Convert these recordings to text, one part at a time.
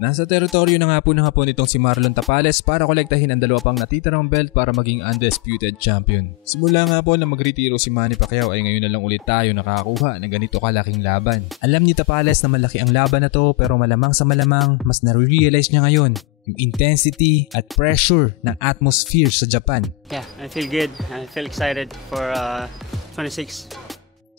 Nasa teritoryo na nga po ng Hapon itong si Marlon Tapales para kolektahin ang dalawa pang natitirang belt para maging undisputed champion. Simula nga po na magretiro si Manny Pacquiao ay ngayon na lang ulit tayo nakakakuha ng ganito kalaking laban. Alam ni Tapales na malaki ang laban na to pero malamang sa malamang mas nare-realize niya ngayon yung intensity at pressure ng atmosphere sa Japan. Yeah, I feel good. I feel excited for 26.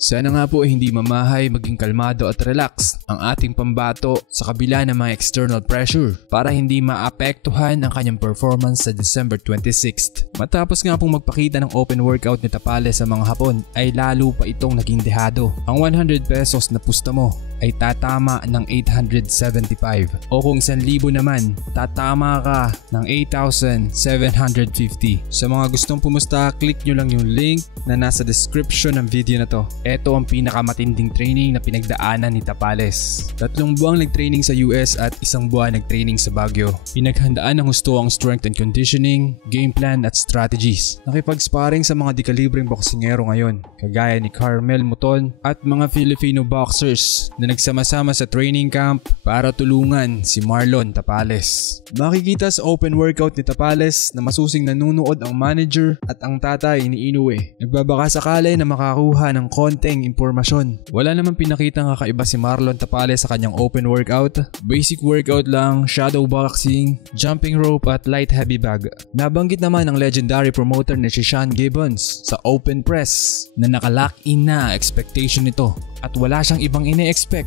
Sana nga po hindi mamahay, maging kalmado at relax ang ating pambato sa kabila ng mga external pressure para hindi maapektuhan ang kanyang performance sa December 26th. Matapos nga pong magpakita ng open workout ni Tapales sa mga Hapon ay lalo pa itong naging dehado. Ang 100 pesos na pusta mo ay tatama ng 875 o kung 1,000 naman tatama ka ng 8,750. Sa mga gustong pumusta, click nyo lang yung link na nasa description ng video na to. Ito ang pinakamatinding training na pinagdaanan ni Tapales. 3 buwang nag-training sa US at 1 buwan nag-training sa Baguio. Pinaghandaan ng husto ang strength and conditioning, game plan at strategies. Nakipag-sparring sa mga dekalibreng boksingero ngayon, kagaya ni Carmel Muton at mga Filipino boxers na nagsama-sama sa training camp para tulungan si Marlon Tapales. Makikita sa open workout ni Tapales na masusing nanunood ang manager at ang tatay ni Inoue. Nagbabaka sakali na makakuha ng konting impormasyon. Wala namang pinakitang kakaiba si Marlon Tapales sa kanyang open workout. Basic workout lang, shadow boxing, jumping rope at light heavy bag. Nabanggit naman ng legendary promoter na si Sean Gibbons sa open press na nakalock in na expectation nito at wala siyang ibang ine-expect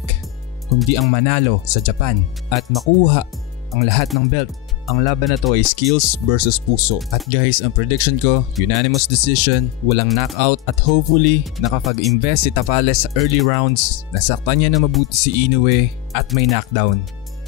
kundi ang manalo sa Japan at makuha ang lahat ng belt. Ang laban na to ay skills versus puso. At guys, ang prediction ko, unanimous decision, walang knockout at hopefully nakapag-invest si Tapales sa early rounds, nasaktan niya na mabuti si Inoue at may knockdown.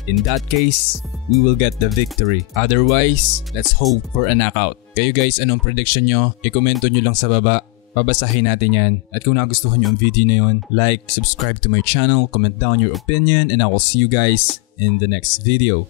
In that case, we will get the victory. Otherwise, let's hope for a knockout. Kayo guys, anong prediction nyo? I-komento nyo lang sa baba. Babasahin natin yan. At kung nagustuhan nyo ang video na yun, like, subscribe to my channel, comment down your opinion, and I will see you guys in the next video.